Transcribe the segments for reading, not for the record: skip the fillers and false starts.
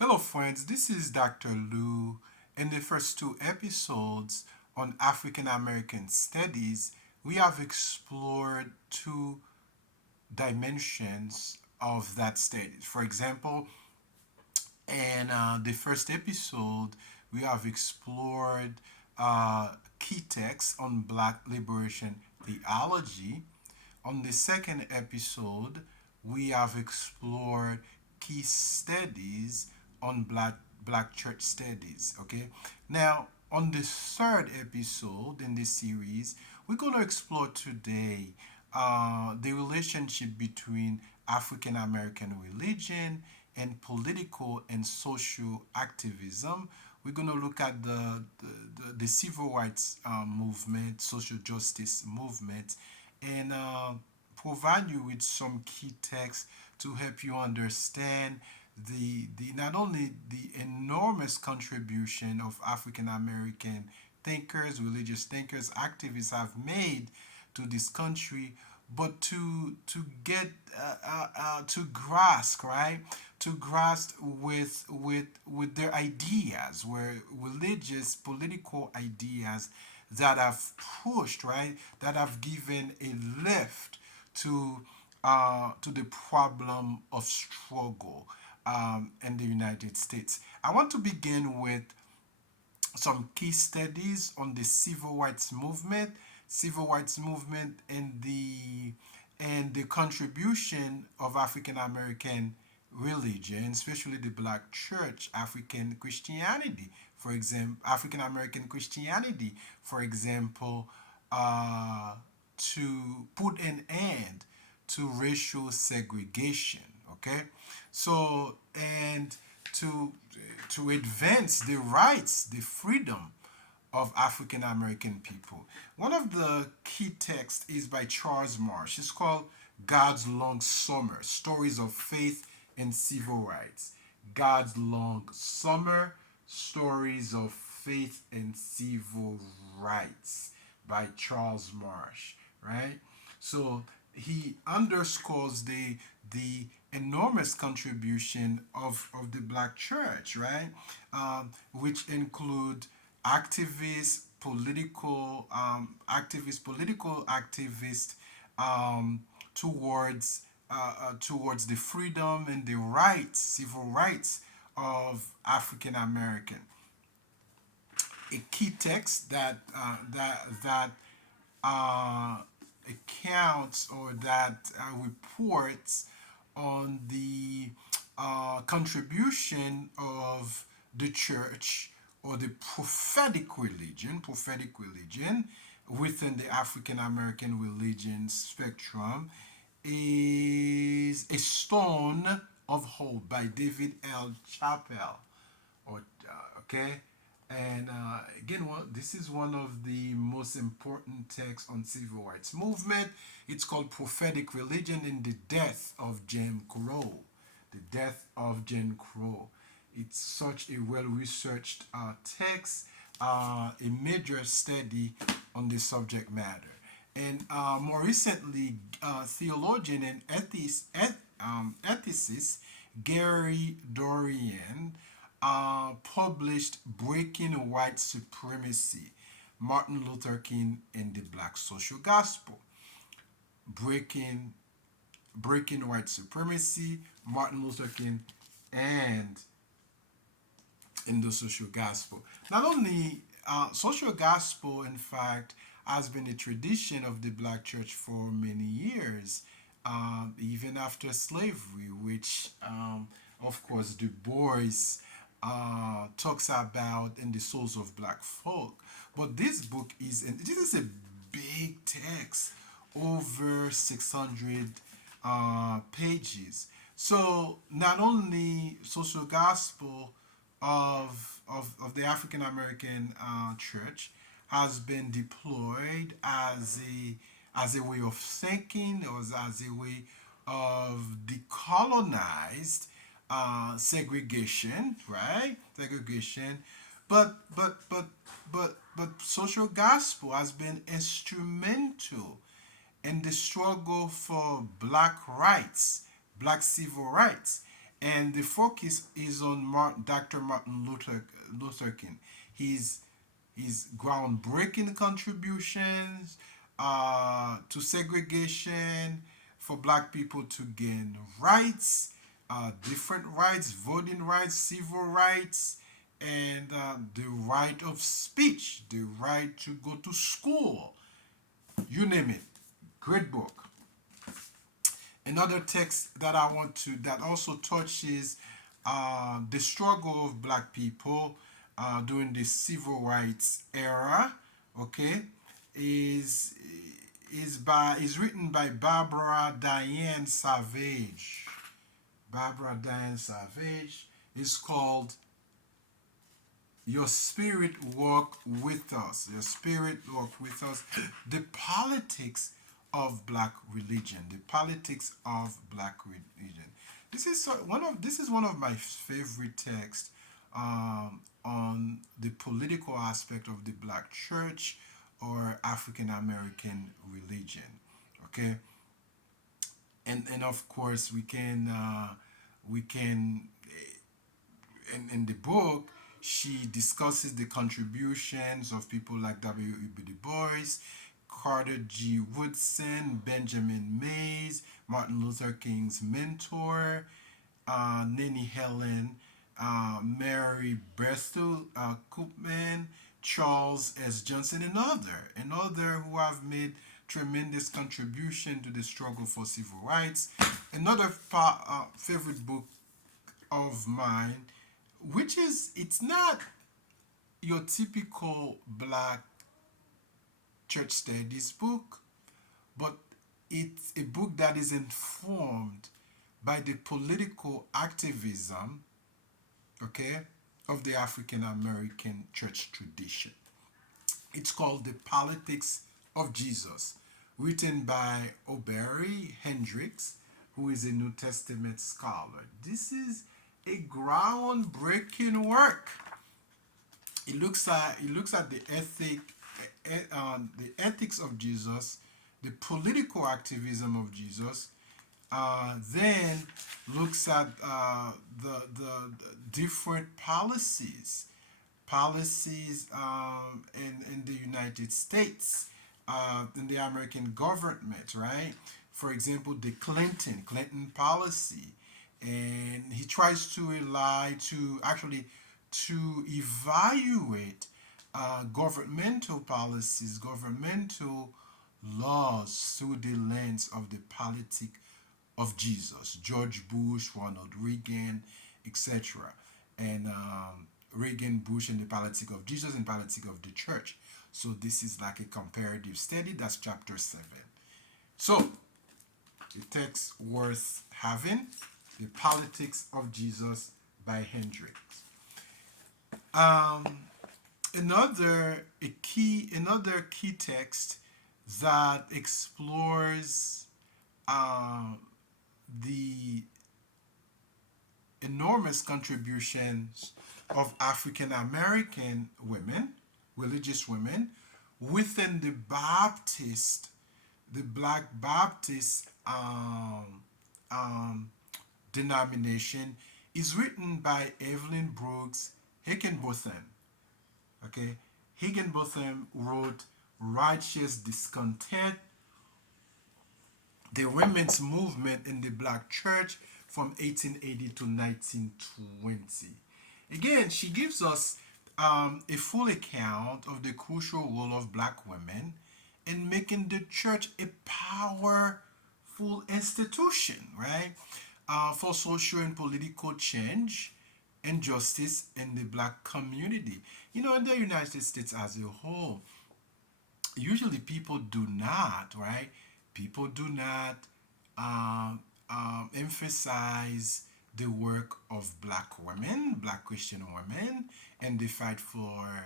Hello, friends. This is Dr. Lou. In the first two episodes on African American studies, we have explored two dimensions of that study. For example, in the first episode, we have explored key texts on Black liberation theology. On the second episode, we have explored key studies on black church studies. Okay, now on the third episode in this series, we're going to explore today the relationship between African American religion and political and social activism. We're going to look at the civil rights movement, social justice movement, and provide you with some key texts to help you understand the not only the enormous contribution of African American thinkers, religious thinkers, activists have made to this country, but to get to grasp, right, to grasp with their ideas, where religious political ideas that have pushed, right, that have given a lift to the problem of struggle in the United States. I want to begin with some key studies on the civil rights movement, and the contribution of African American religion, especially the Black Church, African Christianity, for example, African American Christianity, for example, uh, to put an end to racial segregation. Okay, so and to to advance the rights, the freedom of African American people. One of the key texts is by Charles Marsh. It's called God's Long Summer: Stories of Faith and Civil Rights. God's Long Summer: Stories of Faith and Civil Rights by Charles Marsh, right? So he underscores the enormous contribution of the black church, right? Which include political activists towards towards the freedom and the rights, civil rights of African American. A key text that uh, accounts or that reports on the contribution of the church or the prophetic religion within the African American religion spectrum is A Stone of Hope by David L. Chappell. Okay, and again, this is one of the most important texts on civil rights movement. It's called Prophetic Religion in the Death of Jim Crow. The Death of Jim Crow. It's such a well-researched text, a major study on the subject matter. And more recently, theologian and ethicist Gary Dorian published Breaking White Supremacy: Martin Luther King and the Black Social Gospel. Breaking Breaking White Supremacy, Martin Luther King, and in the social gospel. Not only social gospel, in fact, has been a tradition of the black church for many years, even after slavery, which, of course, Du Bois talks about in the souls of black folk. But this is a big text, over 600 pages. So not only social gospel of the African American church has been deployed as a way of thinking, or as a way of decolonized segregation, right? Segregation, but social gospel has been instrumental in the struggle for black rights, black civil rights, and the focus is on Dr. Martin Luther King. His his groundbreaking contributions to segregation for black people to gain rights, different rights, voting rights, civil rights, and the right of speech, the right to go to school, you name it. Great book. Another text that I want to that also touches the struggle of black people during the civil rights era, okay, is is written by Barbara Diane Savage. Barbara Diane Savage is called Your Spirit Walk With Us. Your Spirit Walk With Us. The politics of black religion. The politics of black religion. This is one of my favorite texts on the political aspect of the black church or African American religion. Okay, and of course we can in the book, she discusses the contributions of people like W.E.B. Du Bois, Carter G. Woodson, Benjamin Mays, Martin Luther King's mentor, Nanny Helen, Mary Berthoud Koopman, Charles S. Johnson, and other who have made tremendous contribution to the struggle for civil rights. Another favorite book of mine, which is it's not your typical black church studies book, but it's a book that is informed by the political activism, okay, of the African American church tradition. It's called The Politics of Jesus, written by Aubrey Hendricks, who is a New Testament scholar. This is a groundbreaking work. It looks at the ethics of Jesus, the political activism of Jesus, then looks at the different policies in the United States, in the American government, right? For example, the Clinton policy, and he tries to rely to actually to evaluate governmental policies, governmental laws through the lens of the politic of Jesus, George Bush, Ronald Reagan, etc. And Reagan, Bush, and the politic of Jesus and politic of the church. So this is like a comparative study. That's chapter 7. So the text worth having, The Politics of Jesus by Hendricks. Um, another key text that explores uh, the enormous contributions of African American women, religious women, within the Black Baptist um, denomination, is written by Evelyn Brooks Higginbotham. Okay, Higginbotham wrote Righteous Discontent, the women's movement in the black church from 1880 to 1920. Again, she gives us a full account of the crucial role of black women in making the church a powerful institution, right? For social and political change and justice in the black community. You know, in the United States as a whole, usually people do not, right? People do not emphasize the work of black women, black Christian women, and they fight for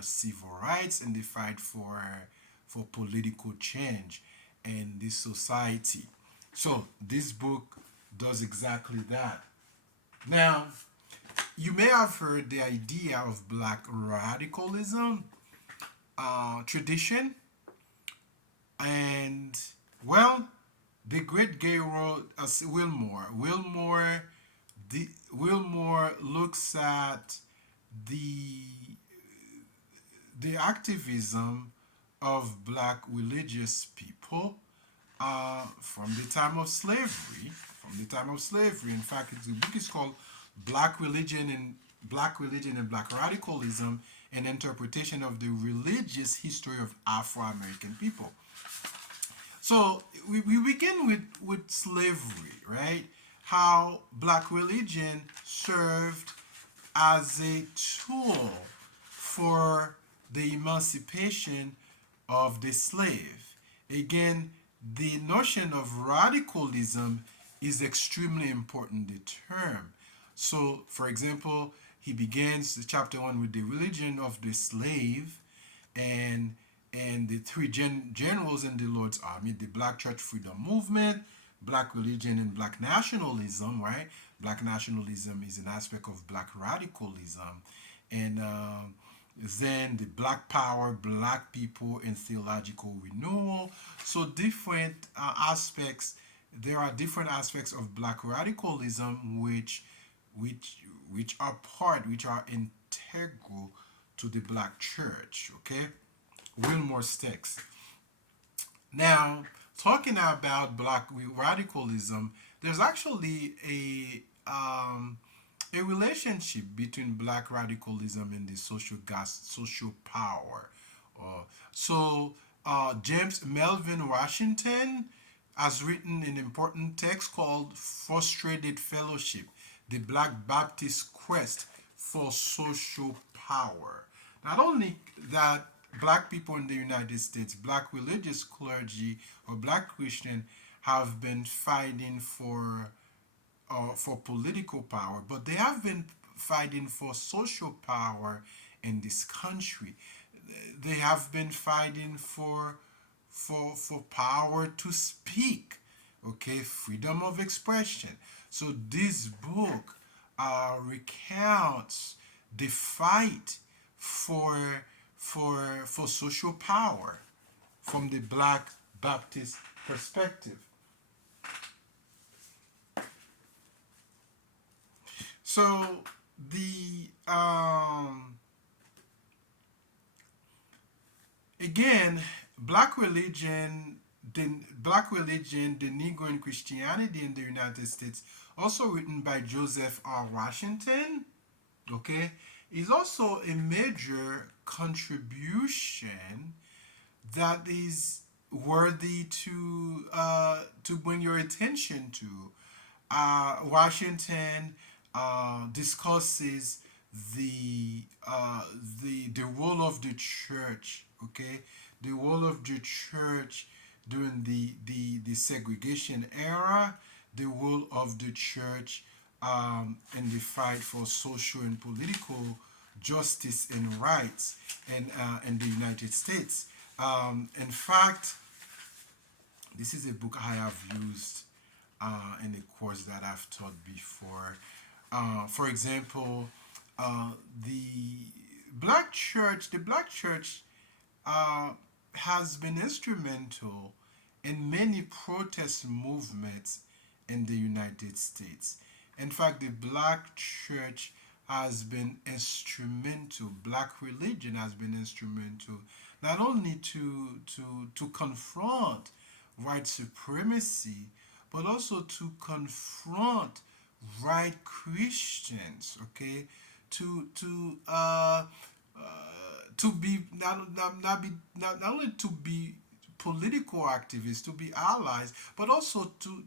civil rights, and they fight for political change in this society. So this book does exactly that. Now, you may have heard the idea of black radicalism tradition, and well, the great Gay wrote as Wilmore. Wilmore Wilmore looks at the the activism of black religious people from the time of slavery. From the time of slavery, in fact, the book is called Black Religion and Black Radicalism: An Interpretation of the Religious History of Afro-American People. So we begin with slavery, right? How black religion served as a tool for the emancipation of the slave. Again, the notion of radicalism is extremely important, the term. So, for example, he begins chapter 1 with the religion of the slave, and the three generals in the Lord's army: the Black Church Freedom Movement, Black religion, and Black nationalism. Right? Black nationalism is an aspect of Black radicalism, and then the Black Power, Black people, and theological renewal. So different aspects. There are different aspects of Black radicalism which which are integral to the Black church. Okay, Wilmore's text. Now, talking about Black radicalism, there's actually a relationship between Black radicalism and the social power. Uh, James Melvin Washington has written an important text called Frustrated Fellowship: The Black Baptist Quest for Social Power. Not only that, black people in the United States, black religious clergy or black Christian, have been fighting for political power, but they have been fighting for social power in this country. They have been fighting for power to speak, okay, freedom of expression. So this book recounts the fight for social power from the Black Baptist perspective. So the again, black religion, the Negro and Christianity in the United States, also written by Joseph R. Washington, okay, is also a major contribution that is worthy to bring your attention to. Washington discusses the the role of the church. Okay, the role of the church during the segregation era, the role of the church in the fight for social and political justice and rights in the United States. In fact, this is a book I have used in a course that I've taught before. For example, the the Black Church has been instrumental in many protest movements in the United States. In fact, the Black Church has been instrumental, Black religion has been instrumental not only to confront white supremacy, but also to confront white Christians, okay? To to be not only to be political activists, to be allies, but also to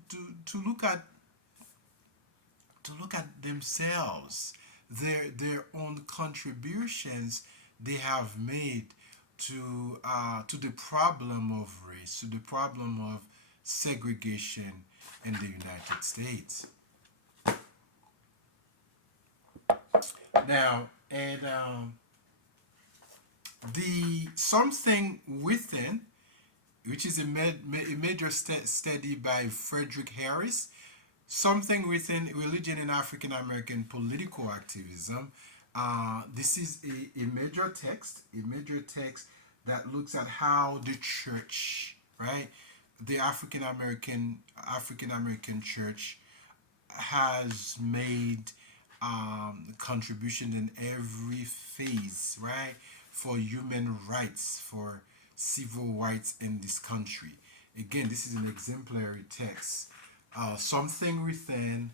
look at themselves, their own contributions they have made to the problem of race, to the problem of segregation in the United States. Now, and the Something Within, which is a major study by Frederick Harris, Something Within Religion in African American Political Activism. This is a major text that looks at how the church, right, the African American church has made contribution in every phase, right? For human rights, for civil rights in this country. Again, this is an exemplary text. Something within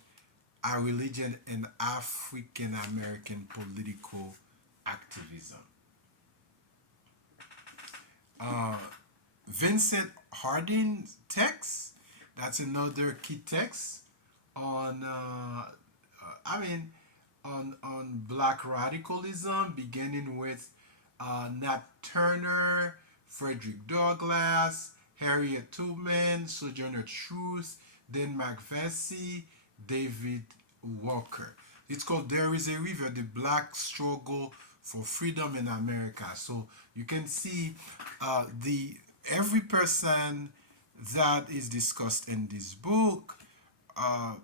our religion and African American political activism. Uh, Vincent Harding's text, that's another key text on, I mean, on black radicalism, beginning with Nat Turner, Frederick Douglass, Harriet Tubman, Sojourner Truth, Dan McVesey, David Walker. It's called There is a River, the Black Struggle for Freedom in America. So you can see the every person that is discussed in this book uh,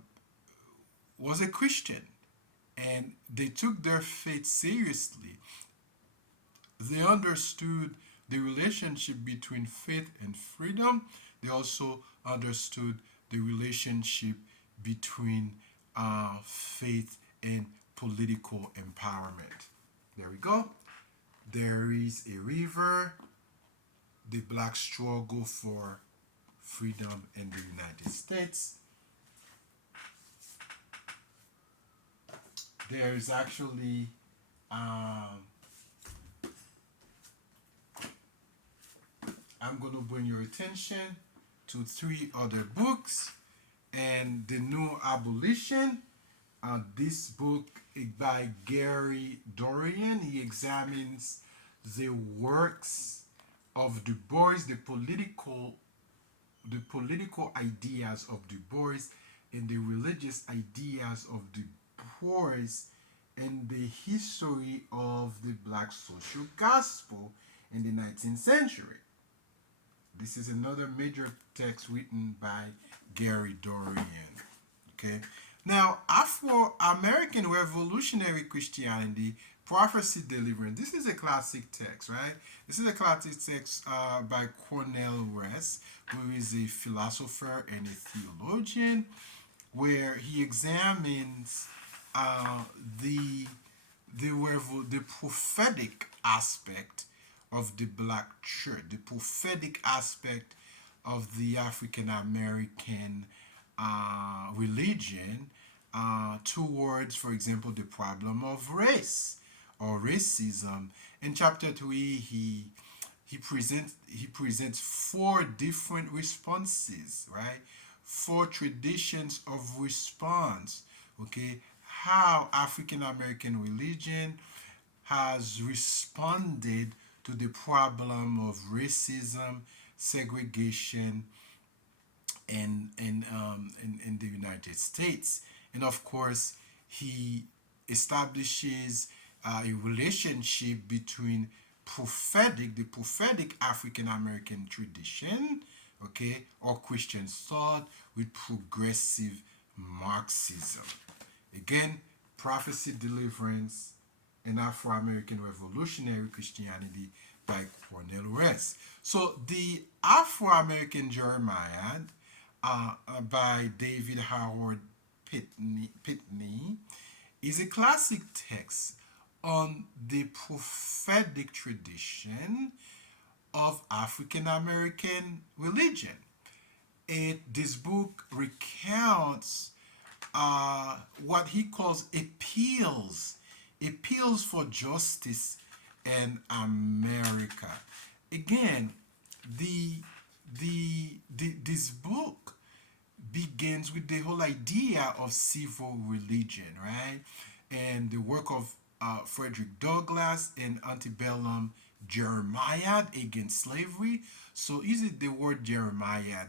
was a Christian, and they took their faith seriously. They understood the relationship between faith and freedom. They also understood the relationship between faith and political empowerment. There we go. There is a river, the black struggle for freedom in the United States. There is actually I'm going to bring your attention to three other books. And The New Abolition, this book is by Gary Dorian. He examines the works of Du Bois, the political ideas of Du Bois, and the religious ideas of Du Bois, and the history of the black social gospel in the 19th century. This is another major text written by Gary Dorian. Okay. Now, Afro-American Revolutionary Christianity, Prophecy Deliverance. This is a classic text, right? This is a classic text by Cornel West, who is a philosopher and a theologian, where he examines uh, the the prophetic aspect of the black church, the prophetic aspect of the African American religion towards, for example, the problem of race or racism. In chapter 3, he presents four different responses, right? Four traditions of response. Okay, how African American religion has responded to the problem of racism, segregation, in the United States. And of course, he establishes a relationship between the prophetic African American tradition, okay, or Christian thought with progressive Marxism. Again, prophecy, deliverance, and Afro-American Revolutionary Christianity by Cornel West. So the Afro-American Jeremiah by David Howard Pitney is a classic text on the prophetic tradition of African American religion. This book recounts what he calls appeals for justice in America. Again, this book begins with the whole idea of civil religion, right? And the work of Frederick Douglass and antebellum Jeremiah against slavery. So, is it the word Jeremiah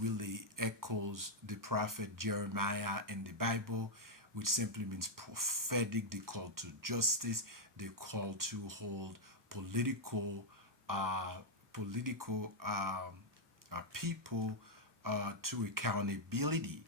really echoes the prophet Jeremiah in the Bible, which simply means prophetic, the call to justice, the call to hold political uh, political people to accountability.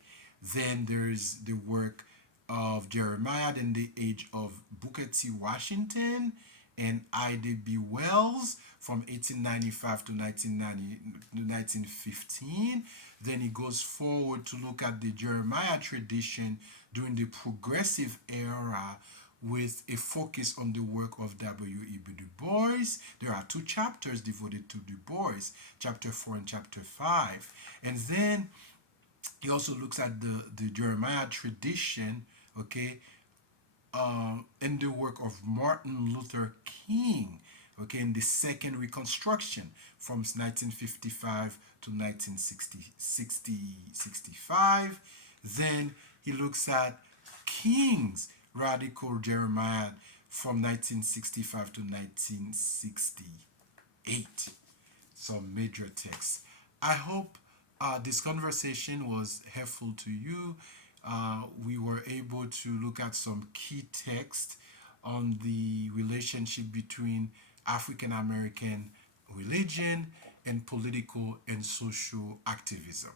Then there's the work of Jeremiah in the age of Booker T. Washington and I.D.B. Wells from 1895 to 1915. Then he goes forward to look at the Jeremiah tradition during the progressive era with a focus on the work of W.E.B. Du Bois. There are two chapters devoted to Du Bois, chapter 4 and chapter 5. And then he also looks at the Jeremiah tradition, okay, in the work of Martin Luther King, okay, in the Second Reconstruction from 1955 to 1965. Then he looks at King's radical Jeremiah from 1965 to 1968. Some major texts. I hope this conversation was helpful to you. We were able to look at some key texts on the relationship between African American religion and political and social activism.